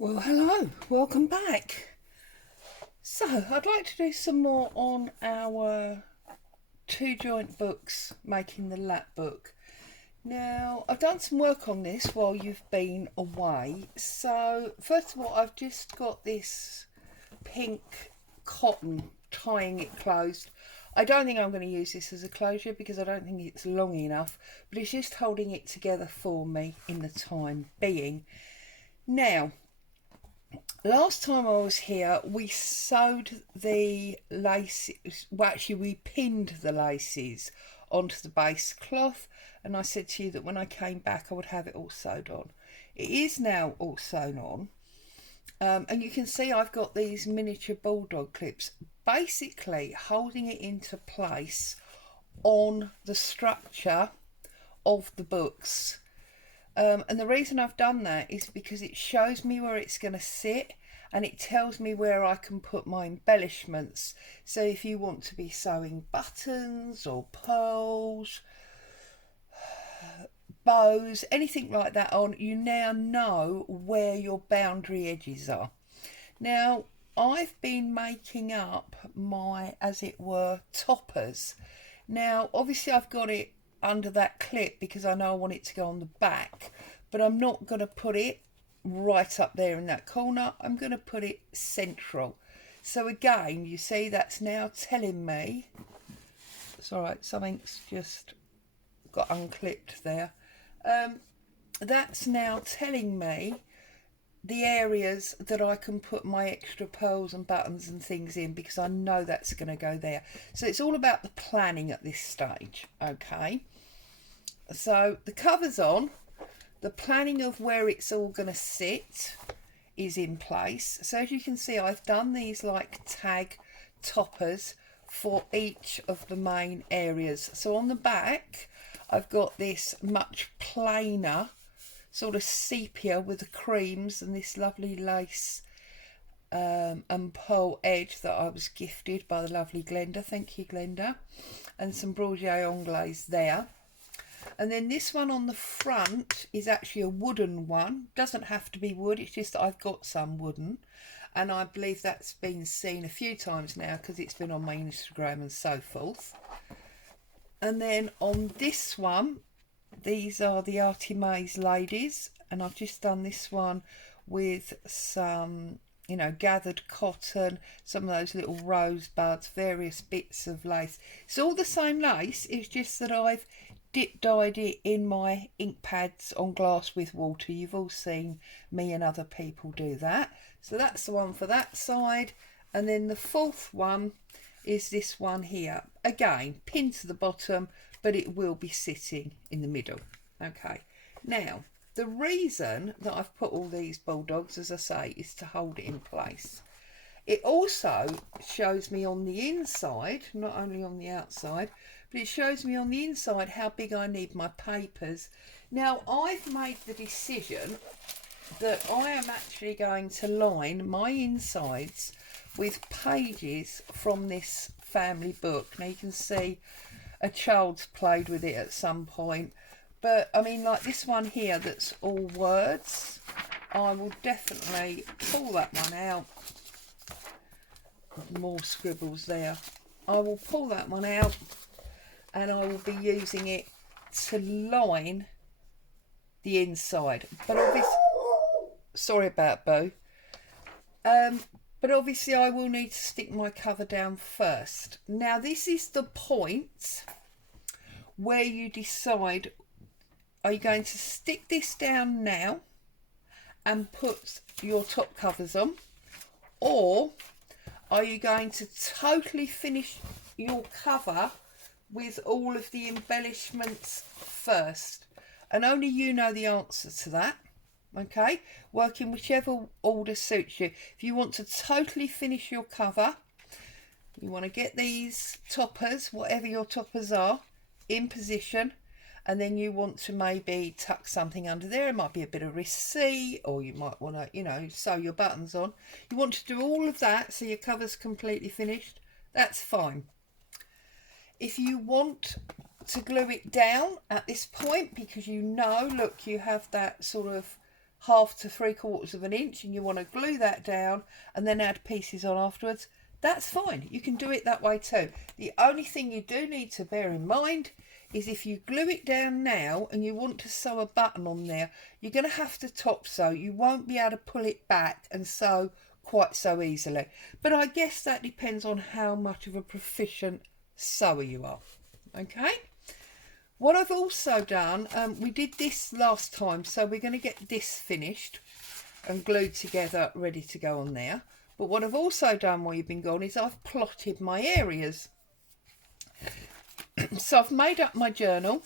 Well, hello, welcome back. So, I'd like to do some more on our two joint books, making the lap book. Now, I've done some work on this while you've been away. So, first of all, I've just got this pink cotton tying it closed. I don't think I'm going to use this as a closure because I don't think it's long enough, but it's just holding it together for me in the time being. Now, last time I was here, we sewed the laces. Well, actually, we pinned the laces onto the base cloth, and I said to you that when I came back, I would have it all sewed on. It is now all sewn on, and you can see I've got these miniature bulldog clips, basically holding it into place on the structure of the books. And the reason I've done that is because it shows me where it's going to sit and it tells me where I can put my embellishments. So if you want to be sewing buttons or pearls, bows, anything like that on, you now know where your boundary edges are. Now, I've been making up my, as it were, toppers. Now, obviously I've got it under that clip because I know I want it to go on the back, but I'm not going to put it right up there in that corner. I'm going to put it central. So again, you see that's now telling me, it's all right, something's just got unclipped there. That's now telling me the areas that I can put my extra pearls and buttons and things in because I know that's going to go there. So it's all about the planning at this stage, okay? So the cover's on, the planning of where it's all going to sit is in place. So as you can see, I've done these like tag toppers for each of the main areas. So on the back, I've got this much plainer sort of sepia with the creams and this lovely lace and pearl edge that I was gifted by the lovely Glenda. Thank you, Glenda. And some broderie anglaise there. And then this one on the front is actually a wooden one. Doesn't have to be wood, it's just that I've got some wooden. And I believe that's been seen a few times now because it's been on my Instagram and so forth. And then on this one, these are the Artimase ladies, and I've just done this one with some, you know, gathered cotton, some of those little rosebuds, various bits of lace. It's all the same lace, it's just that I've dip dyed it in my ink pads on glass with water. You've all seen me and other people do that. So that's the one for that side. And then the fourth one is this one here. Again, pinned to the bottom, but it will be sitting in the middle. Okay, now the reason that I've put all these bulldogs, as I say, is to hold it in place. It also shows me on the inside, not only on the outside, but it shows me on the inside how big I need my papers. Now, I've made the decision that I am actually going to line my insides with pages from this family book. Now, you can see a child's played with it at some point, but I mean, like this one here that's all words, I will definitely pull that one out. More scribbles there. I will pull that one out and I will be using it to line the inside. But obviously, sorry about Bo. But obviously I will need to stick my cover down first. Now this is the point where you decide, are you going to stick this down now and put your top covers on, or are you going to totally finish your cover with all of the embellishments first? And only you know the answer to that. Okay, work in whichever order suits you. If you want to totally finish your cover, you want to get these toppers, whatever your toppers are, in position, and then you want to maybe tuck something under there. It might be a bit of receipt, or you might want to, you know, sew your buttons on. You want to do all of that so your cover's completely finished. That's fine. If you want to glue it down at this point, because you know, look, you have that sort of 1/2 to 3/4 of an inch and you want to glue that down and then add pieces on afterwards, that's fine. You can do it that way too. The only thing you do need to bear in mind is if you glue it down now and you want to sew a button on there, you're going to have to top sew. You won't be able to pull it back and sew quite so easily. But I guess that depends on how much of a proficient sewer you are. Okay. What I've also done, we did this last time, so we're going to get this finished and glued together, ready to go on there. But what I've also done while you've been gone is I've plotted my areas. So I've made up my journal.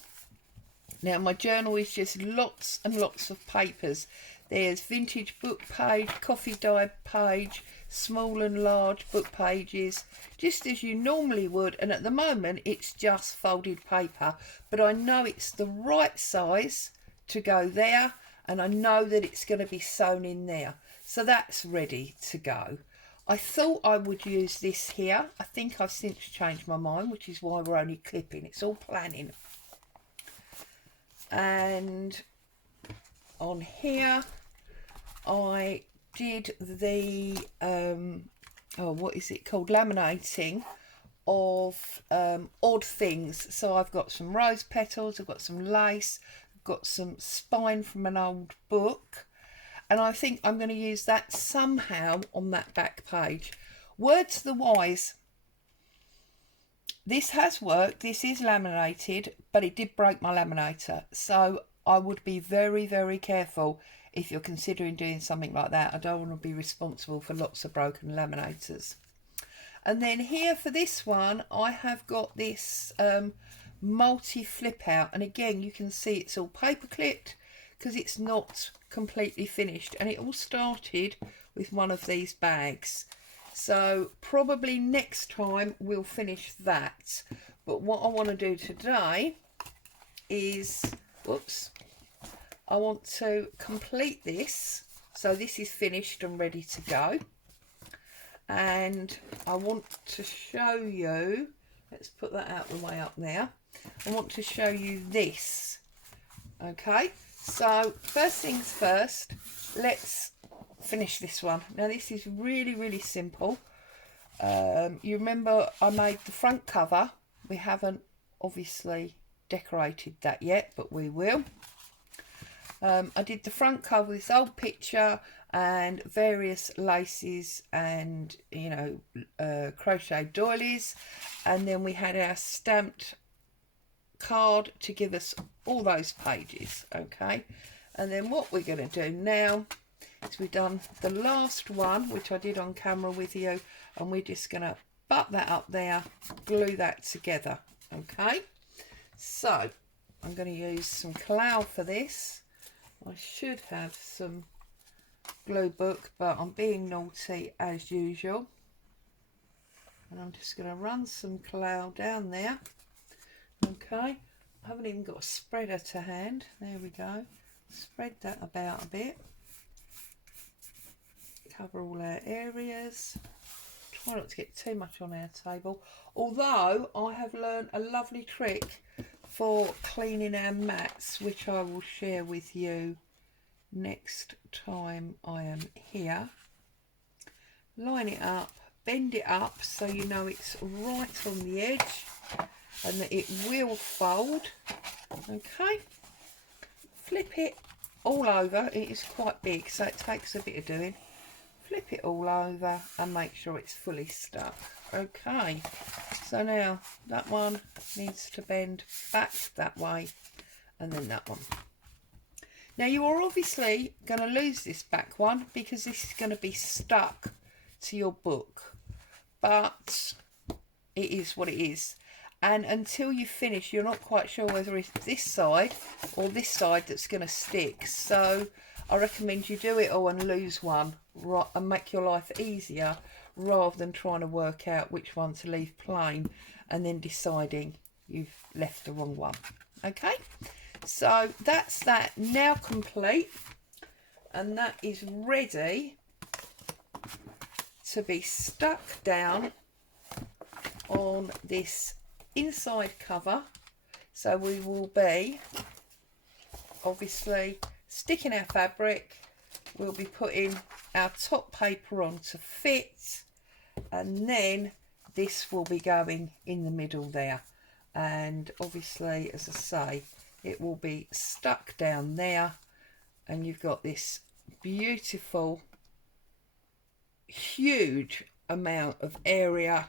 Now my journal is just lots and lots of papers. There's vintage book page, coffee dye page, small and large book pages, just as you normally would. And at the moment it's just folded paper, but I know it's the right size to go there, and I know that it's going to be sewn in there. So that's ready to go. I thought I would use this here. I think I've since changed my mind, which is why we're only clipping. It's all planning. And on here, I did the, what is it called? Laminating of odd things. So I've got some rose petals, I've got some lace, I've got some spine from an old book. And I think I'm going to use that somehow on that back page. Word to the wise. This has worked. This is laminated, but it did break my laminator. So I would be very, very careful if you're considering doing something like that. I don't want to be responsible for lots of broken laminators. And then here for this one, I have got this multi flip out. And again, you can see it's all paper clipped because it's not completely finished, and it all started with one of these bags. So probably next time we'll finish that, but what I want to do today is, I want to complete this. So this is finished and ready to go, and I want to show you, let's put that out the way up there. I want to show you this. Okay, so first things first, let's finish this one. Now this is really, really simple. You remember I made the front cover. We haven't obviously decorated that yet, but we will. I did the front cover with this old picture and various laces and, you know, crochet doilies, and then we had our stamped card to give us all those pages. Okay, and then what we're going to do now is we've done the last one, which I did on camera with you, and we're just going to butt that up there, glue that together. Okay, so I'm going to use some clow for this. I should have some glue book, but I'm being naughty as usual, and I'm just going to run some clow down there. Okay, I haven't even got a spreader to hand. There we go. Spread that about a bit. Cover all our areas. Try not to get too much on our table. Although I have learned a lovely trick for cleaning our mats, which I will share with you next time I am here. Line it up, bend it up so you know it's right on the edge, and that it will fold. Okay, flip it all over. It is quite big, so it takes a bit of doing. Flip it all over and make sure it's fully stuck. Okay, so now that one needs to bend back that way, and then that one. Now you are obviously going to lose this back one because this is going to be stuck to your book, but it is what it is. And until you finish, you're not quite sure whether it's this side or this side that's going to stick. So I recommend you do it all and lose one, and make your life easier, rather than trying to work out which one to leave plain and then deciding you've left the wrong one. Okay, so that's that now complete, and that is ready to be stuck down on this inside cover. So we will be obviously sticking our fabric we'll be putting our top paper on to fit, and then this will be going in the middle there, and obviously, as I say, it will be stuck down there, and you've got this beautiful huge amount of area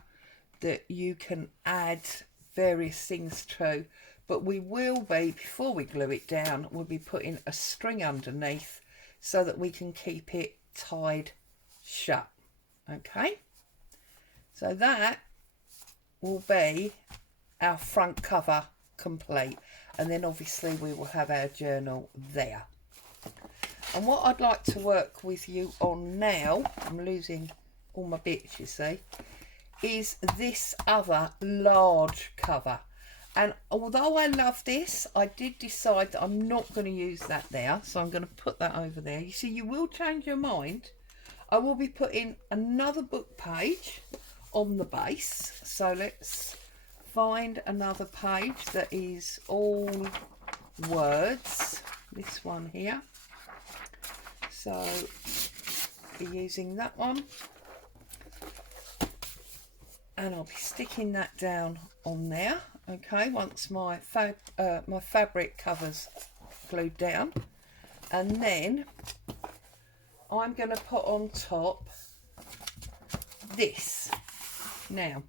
that you can add various things to. But we will be, before we glue it down, we'll be putting a string underneath so that we can keep it tied shut. Okay, so that will be our front cover complete, and then obviously we will have our journal there. And what I'd like to work with you on now, I'm losing all my bits you see, is this other large cover. And although I love this, I did decide that I'm not going to use that there, so I'm going to put that over there. You see, you will change your mind. I will be putting another book page on the base, so let's find another page that is all words, this one here. So be using that one, and I'll be sticking that down on there. Okay, once my fabric cover's glued down, and then I'm going to put on top this. Now,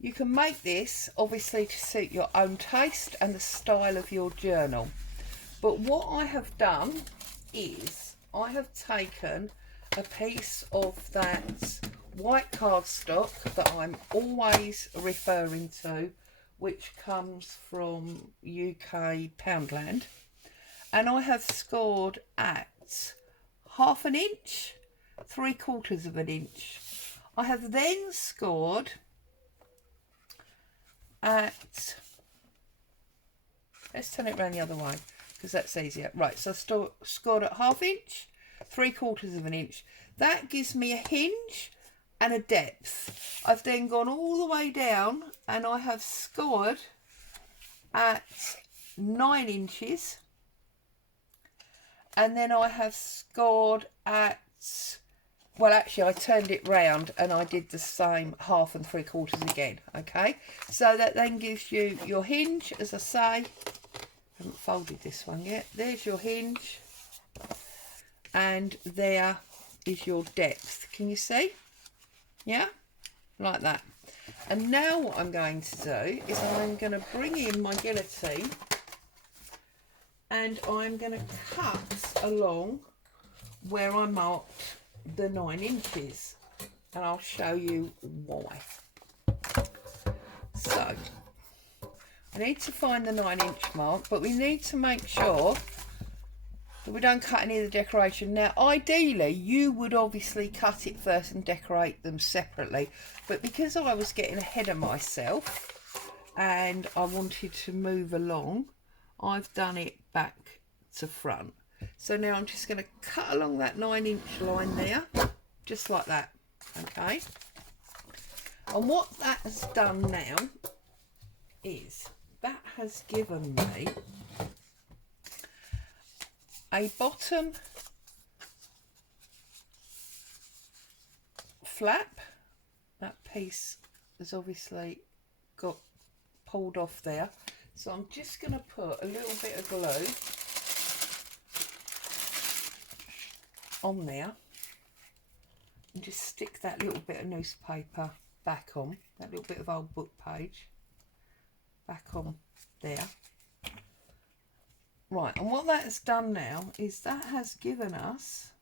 you can make this obviously to suit your own taste and the style of your journal, but what I have done is I have taken a piece of that white cardstock that I'm always referring to, which comes from UK Poundland, and I have scored at 1/2 inch, 3/4 inch. I have then scored at, let's turn it around the other way because that's easier. Right, so I scored at 1/2 inch, 3/4 inch. That gives me a hinge and a depth. I've then gone all the way down and I have scored at 9 inches, and then I have scored at, well actually I turned it round and I did the same 1/2 and 3/4 again. Okay, so that then gives you your hinge, as I say. I haven't folded this one yet. There's your hinge, and there is your depth. Can you see? Yeah, like that. And now what I'm going to do is I'm going to bring in my guillotine and I'm going to cut along where I marked the 9 inches, and I'll show you why. So I need to find the 9 inch mark, but we need to make sure that we don't cut any of the decoration. Now ideally you would obviously cut it first and decorate them separately, but because I was getting ahead of myself and I wanted to move along, I've done it back to front. So now I'm just going to cut along that 9 inch line there, just like that. Okay, and what that has done now is that has given me a bottom flap. That piece has obviously got pulled off there, so I'm just going to put a little bit of glue on there and just stick that little bit of newspaper back on, that little bit of old book page back on there. Right, and what that has done now is that has given us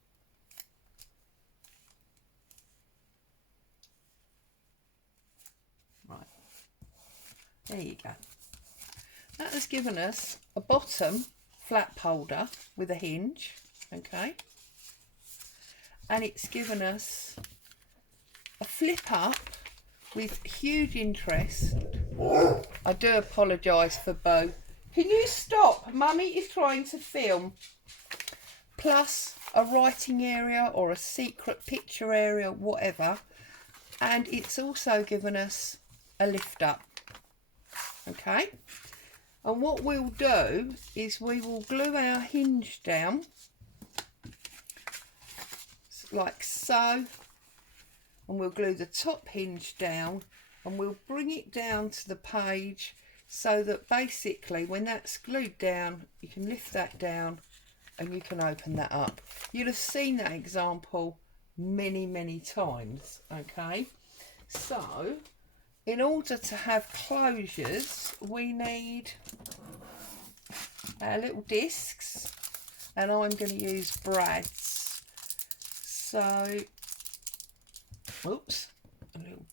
there you go. That has given us a bottom flap holder with a hinge, okay, and it's given us a flip up with huge interest. I do apologise for Bo. Can you stop? Mummy is trying to film. Plus a writing area or a secret picture area, whatever. And it's also given us a lift up. Okay. And what we'll do is we will glue our hinge down like so, and we'll glue the top hinge down, and we'll bring it down to the page so that basically when that's glued down, you can lift that down and you can open that up. You'll have seen that example many times. Okay, so in order to have closures, we need our little discs, and I'm going to use brads. So, oops, a little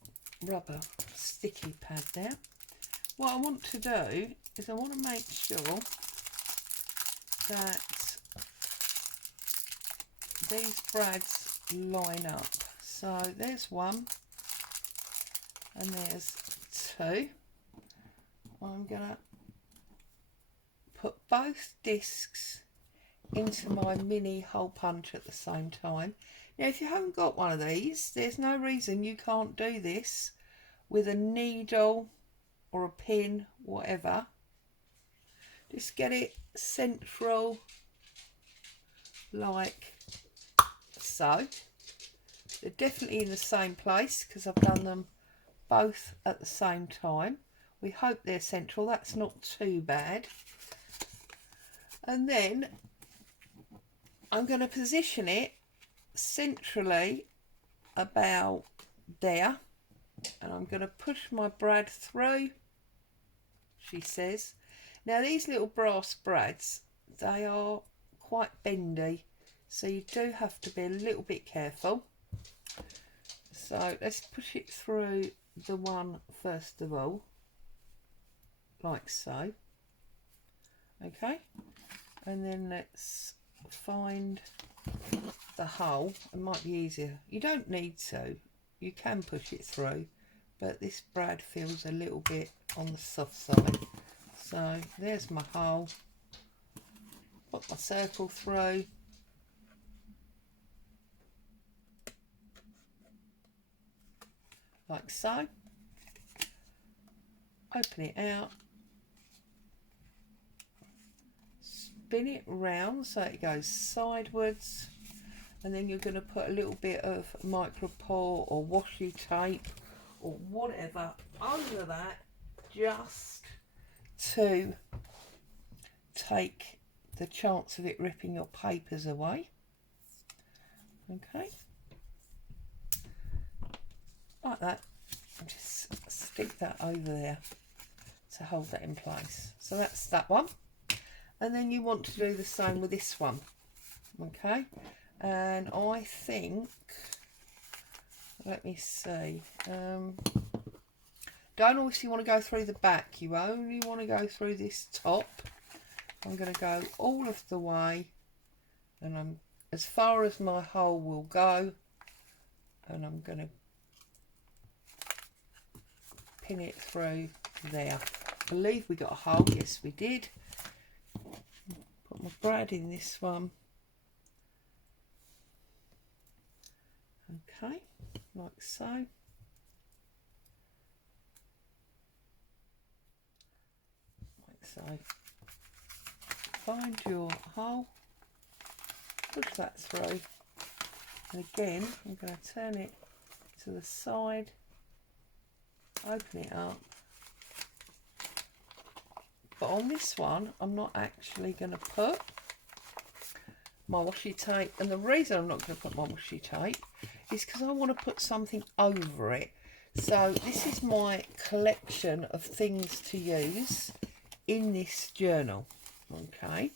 rubber sticky pad there. What I want to do is I want to make sure that these brads line up. So there's one, and there's two. I'm going to put both discs into my mini hole punch at the same time. Now, if you haven't got one of these, there's no reason you can't do this with a needle or a pin, whatever. Just get it central like so. They're definitely in the same place because I've done them both at the same time. We hope they're central. That's not too bad. And then I'm going to position it centrally about there, and I'm going to push my brad through, she says. Now these little brass brads, they are quite bendy, so you do have to be a little bit careful. So let's push it through the one first of all, like so. Okay, and then let's find the hole. It might be easier. You don't need to. You can push it through, but this brad feels a little bit on the soft side. So there's my hole. Put my circle through. Like so. Open it out. Spin it round so it goes sideways, and then you're going to put a little bit of micropore or washi tape or whatever over that, just to take the chance of it ripping your papers away. Okay, like that, and just stick that over there to hold that in place. So that's that one. And then you want to do the same with this one. Okay, and I think, let me see, don't obviously want to go through the back, you only want to go through this top. I'm going to go all of the way, and I'm as far as my hole will go, and I'm going to pin it through there. I believe we got a hole. Yes, we did. Put my brad in this one. Okay, like so. Like so. Find your hole, push that through, and again I'm going to turn it to the side, open it up. But on this one, I'm not actually going to put my washi tape. And the reason I'm not going to put my washi tape is because I want to put something over it. So this is my collection of things to use in this journal. Okay.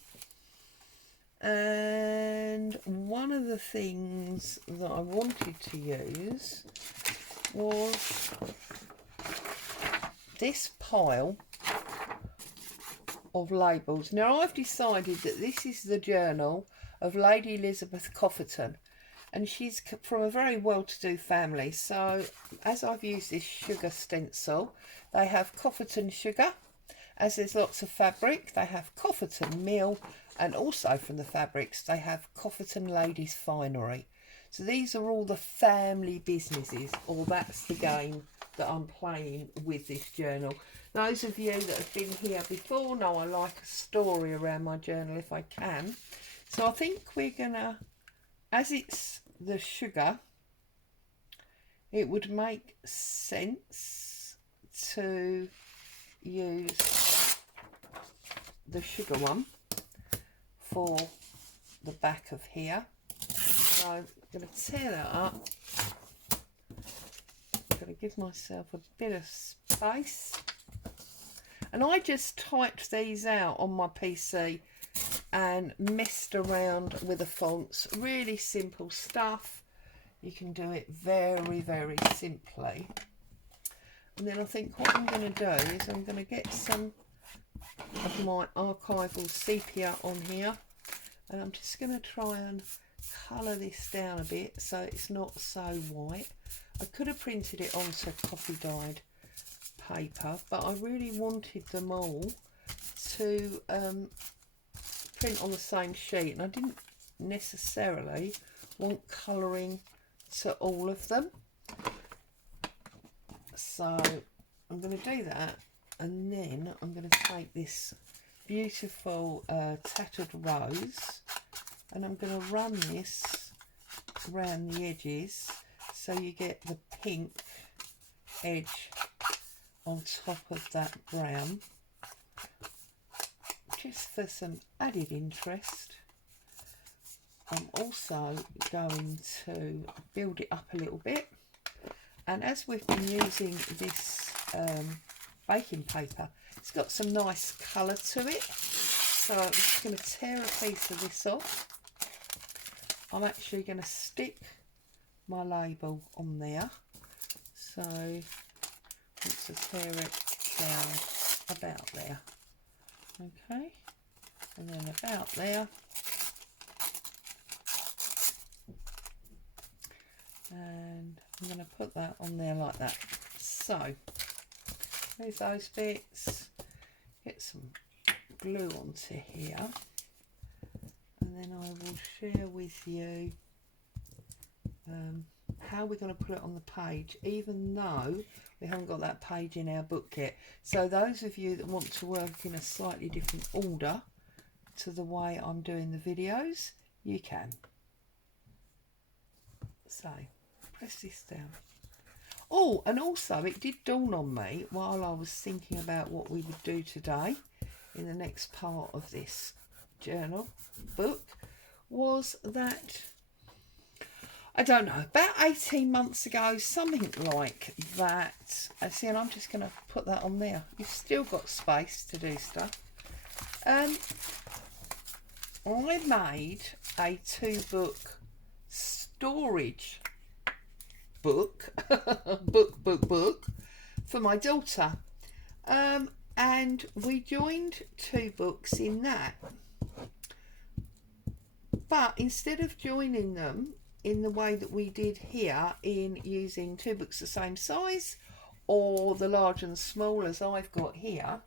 And one of the things that I wanted to use was this pile of labels. Now I've decided that this is the journal of Lady Elizabeth Cofferton, and she's from a very well-to-do family. So as I've used this sugar stencil, they have Cofferton sugar. As there's lots of fabric, they have Cofferton meal, and also from the fabrics they have Cofferton ladies finery. So these are all the family businesses, or that's the game that I'm playing with this journal. Those of you that have been here before know I like a story around my journal if I can. So I think we're gonna, as it's the sugar, it would make sense to use the sugar one for the back of here. So I'm going to tear that up. I'm going to give myself a bit of space. And I just typed these out on my PC and messed around with the fonts. Really simple stuff. You can do it very, very simply. And then I think what I'm going to do is I'm going to get some of my archival sepia on here. And I'm just going to try and colour this down a bit so it's not so white. I could have printed it onto coffee dyed paper, but I really wanted them all to print on the same sheet, and I didn't necessarily want colouring to all of them. So I'm going to do that, and then I'm going to take this beautiful tattered rose and I'm going to run this around the edges so you get the pink edge on top of that brown, just for some added interest. I'm also going to build it up a little bit, and as we've been using this baking paper, it's got some nice colour to it, so I'm just going to tear a piece of this off. I'm actually going to stick my label on there, so I want to tear it down about there, okay, and then about there, and I'm going to put that on there like that. So move those bits, get some glue onto here, and then I will share with you how we're going to put it on the page, even though we haven't got that page in our book yet. So those of you that want to work in a slightly different order to the way I'm doing the videos, you can. So press this down. Oh, and also it did dawn on me while I was thinking about what we would do today in the next part of this journal book, was that, I don't know, about 18 months ago, something like that. See, and I'm just going to put that on there. You've still got space to do stuff. I made a 2-book storage book, book for my daughter. And we joined 2 books in that. But instead of joining them in the way that we did here, in using 2 books the same size or the large and small as I've got here,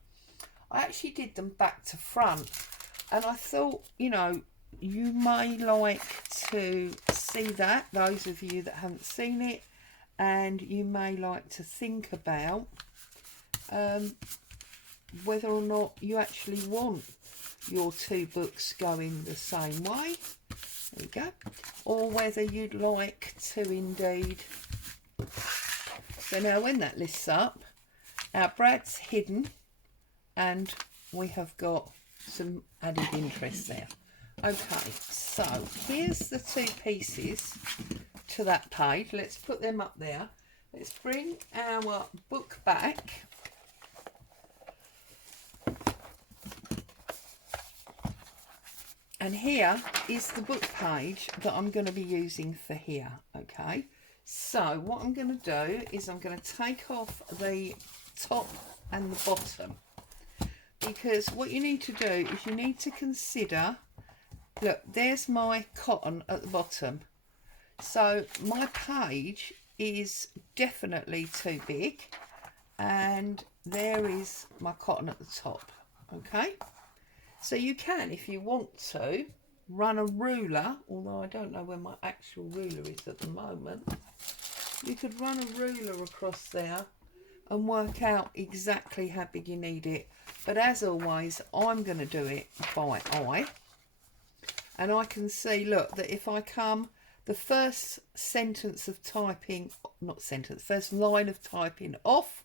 I actually did them back to front. And I thought, you know, you may like to see that, those of you that haven't seen it, and you may like to think about whether or not you actually want your 2 books going the same way. There you go. Or whether you'd like to indeed. So now when that lists up, our Brad's hidden and we have got some added interest there. Okay, so here's the 2 pieces to that page. Let's put them up there. Let's bring our book back. And here is the book page that I'm going to be using for here, okay? So what I'm going to do is I'm going to take off the top and the bottom, because what you need to do is you need to consider, look, there's my cotton at the bottom. So my page is definitely too big, and there is my cotton at the top, okay? So you can, if you want to, run a ruler, although I don't know where my actual ruler is at the moment. You could run a ruler across there and work out exactly how big you need it. But as always, I'm going to do it by eye. And I can see, look, that if I come the first sentence of typing, not sentence, first line of typing off,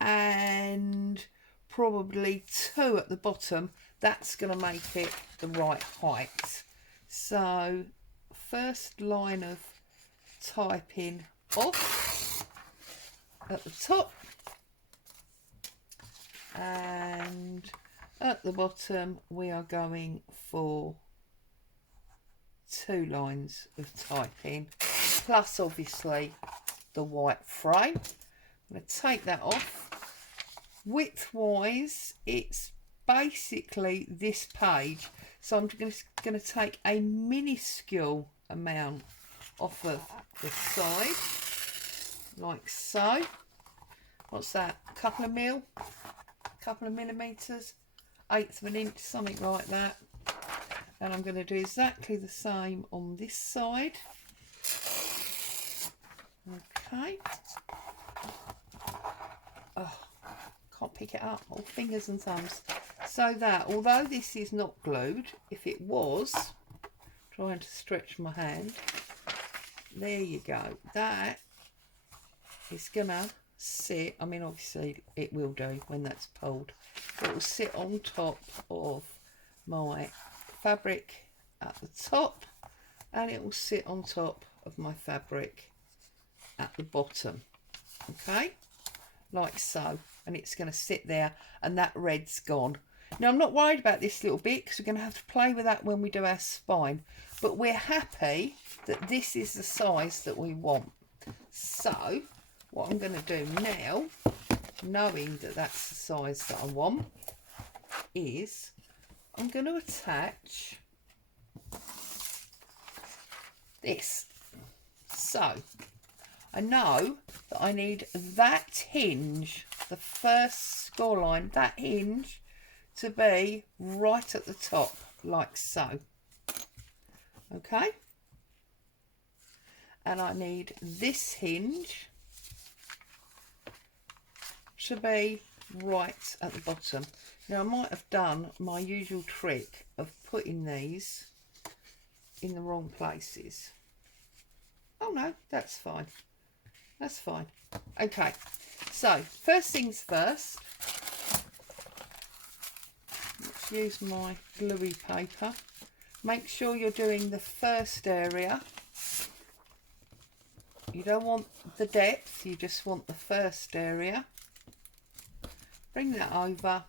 and probably 2 at the bottom. That's going to make it the right height. So first line of typing off at the top, and at the bottom we are going for 2 lines of typing, plus obviously the white frame. I'm going to take that off. Width wise, it's basically this page, so I'm going to take a minuscule amount off of the side, like so. What's that? A couple of millimeters, 1/8 of an inch, something like that. And I'm going to do exactly the same on this side. Okay. Oh, can't pick it up. All fingers and thumbs. So that, although this is not glued, if it was, trying to stretch my hand, there you go. That is going to sit, I mean obviously it will do when that's pulled. It will sit on top of my fabric at the top, and it will sit on top of my fabric at the bottom. Okay, like so. And it's going to sit there, and that red's gone. Now I'm not worried about this little bit because we're going to have to play with that when we do our spine, but we're happy that this is the size that we want. So what I'm going to do now, knowing that that's the size that I want, is I'm going to attach this. So I know that I need that hinge, the first score line, that hinge to be right at the top, like so. Okay, and I need this hinge to be right at the bottom. Now I might have done my usual trick of putting these in the wrong places. Oh no, that's fine. That's fine. Okay, so first things first, let's use my gluey paper. Make sure you're doing the first area. You don't want the depth, you just want the first area. Bring that over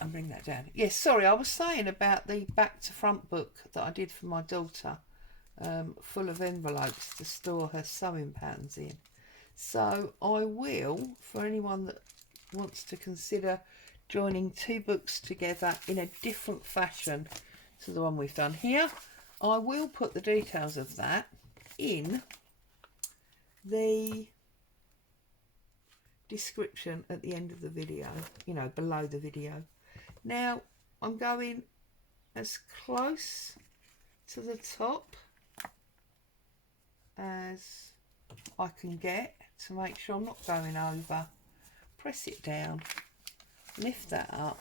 and bring that down. Yes, sorry, I was saying about the back to front book that I did for my daughter, full of envelopes to store her sewing patterns in. So I will, for anyone that wants to consider joining 2 books together in a different fashion to the one we've done here, I will put the details of that in the description at the end of the video, you know, below the video. Now I'm going as close to the top as I can get to make sure I'm not going over. Press it down, lift that up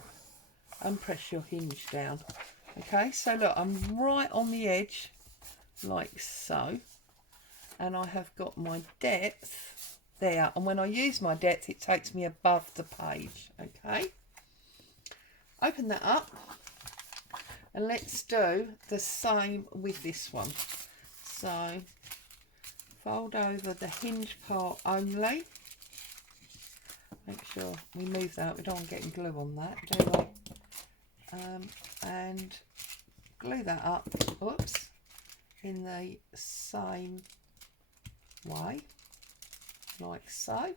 and press your hinge down. Okay, so look, I'm right on the edge like so, and I have got my depth there, and when I use my depth it takes me above the page. Okay, open that up and let's do the same with this one. So fold over the hinge part only. Make sure we move that, we don't want getting glue on that, do we? And glue that up, oops, in the same way, like so.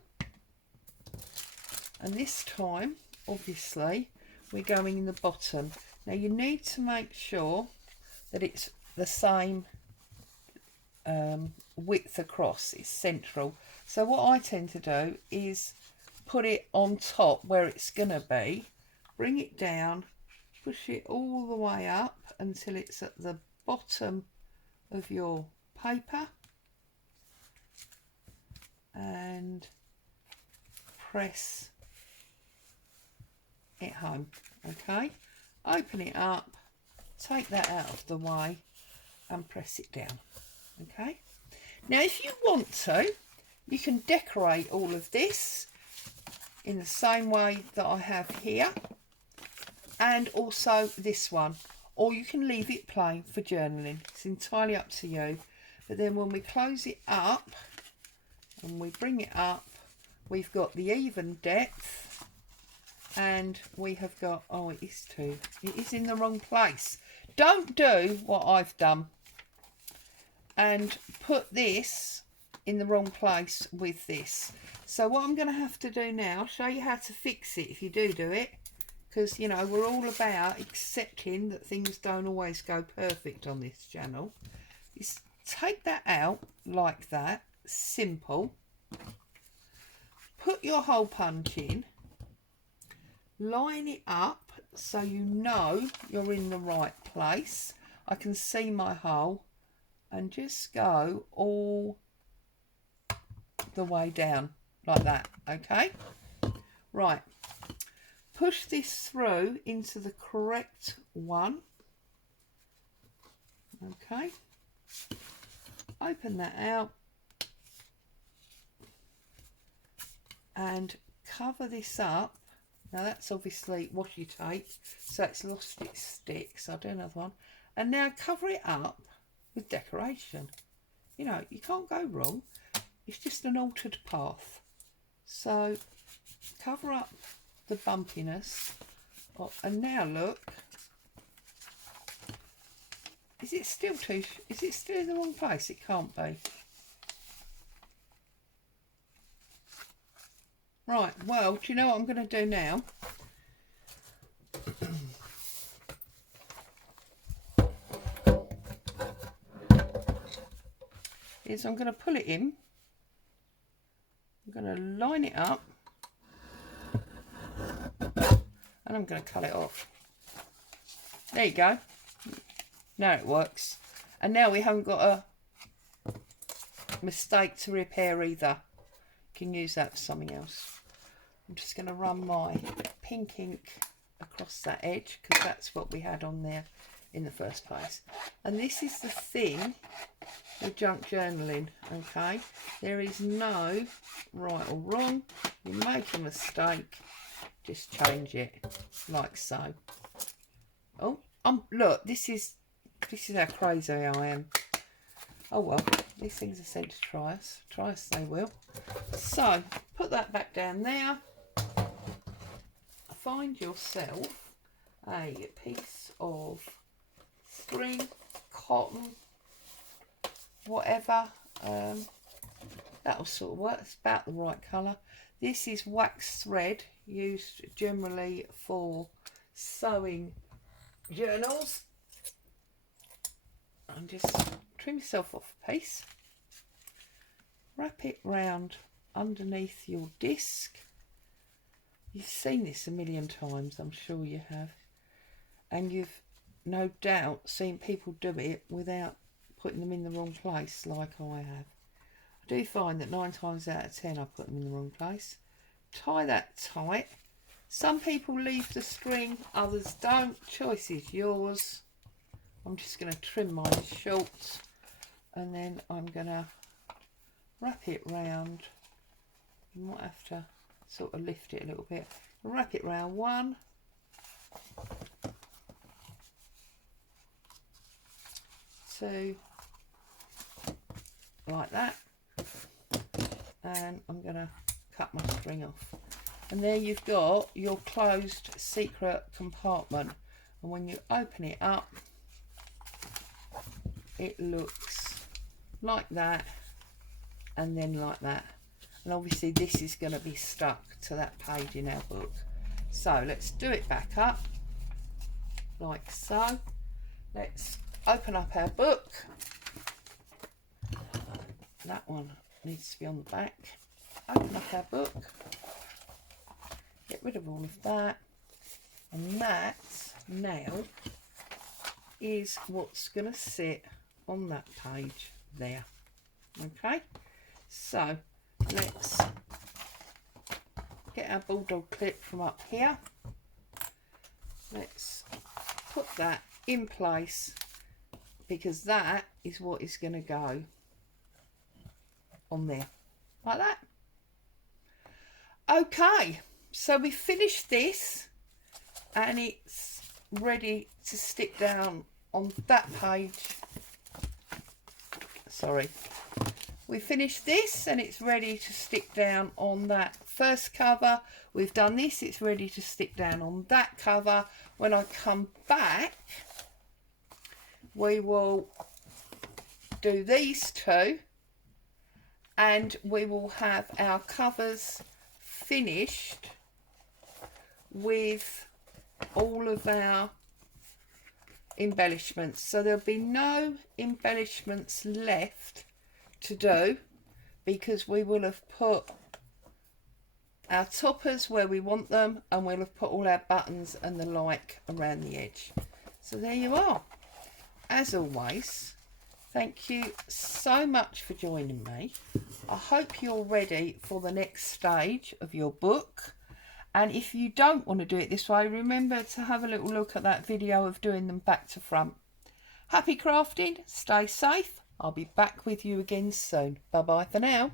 And this time, obviously, we're going in the bottom. Now you need to make sure that it's the same width across, it's central. So what I tend to do is put it on top where it's gonna be, bring it down, push it all the way up until it's at the bottom of your paper, and press it home. Okay, open it up, take that out of the way, and press it down. Okay, now if you want to, you can decorate all of this in the same way that I have here, and also this one, or you can leave it plain for journaling. It's entirely up to you. But then when we close it up and we bring it up, we've got the even depth, and we have got, oh, it is in the wrong place. Don't do what I've done and put this in the wrong place with this. So what I'm going to have to do now, I'll show you how to fix it if you do it, because, you know, we're all about accepting that things don't always go perfect on this channel. Is take that out like that, simple. Put your hole punch in, line it up so you know you're in the right place. I can see my hole, and just go all the way down like that. Okay, right, push this through into the correct one. Okay, open that out and cover this up. Now that's obviously washi tape, so it's lost its stick, so I'll do another one. And now cover it up with decoration. You know, you can't go wrong. It's just an altered path. So cover up the bumpiness. Oh, and now look. Is it still in the wrong place? It can't be. Right, well, do you know what I'm going to do now? Is I'm going to pull it in. I'm going to line it up. And I'm going to cut it off. There you go. Now it works. And now we haven't got a mistake to repair either. You can use that for something else. I'm just going to run my pink ink across that edge, because that's what we had on there in the first place. And this is the thing with junk journaling, okay? There is no right or wrong. You make a mistake, just change it like so. Oh, look, this is how crazy I am. Oh well, these things are sent to try us. Try us they will. So, put that back down there. Find yourself a piece of string, cotton, whatever. That'll sort of work. It's about the right colour. This is wax thread, used generally for sewing journals. And just trim yourself off a piece. Wrap it round underneath your disc. You've seen this a million times, I'm sure you have. And you've no doubt seen people do it without putting them in the wrong place like I have. I do find that 9 times out of 10 I put them in the wrong place. Tie that tight. Some people leave the string, others don't. Choice is yours. I'm just going to trim mine short, and then I'm going to wrap it round. You might have to sort of lift it a little bit. Wrap it round 1, 2, like that, and I'm going to cut my string off. And there you've got your closed secret compartment, and when you open it up, it looks like that, and then like that. And obviously this is going to be stuck to that page in our book. So let's do it back up like so. Let's open up our book. That one needs to be on the back. Open up our book, get rid of all of that, and that now is what's going to sit on that page there. Okay, so let's get our bulldog clip from up here. Let's put that in place because that is what is going to go on there, like that. Okay, so we finished this and it's ready to stick down on that page. Sorry, we finished this and it's ready to stick down on that first cover. We've done this, it's ready to stick down on that cover. When I come back, we will do these two and we will have our covers finished with all of our embellishments. So there'll be no embellishments left to do because we will have put our toppers where we want them and we'll have put all our buttons and the like around the edge. So there you are. As always, thank you so much for joining me. I hope you're ready for the next stage of your book. And if you don't want to do it this way, remember to have a little look at that video of doing them back to front. Happy crafting, stay safe. I'll be back with you again soon. Bye bye for now.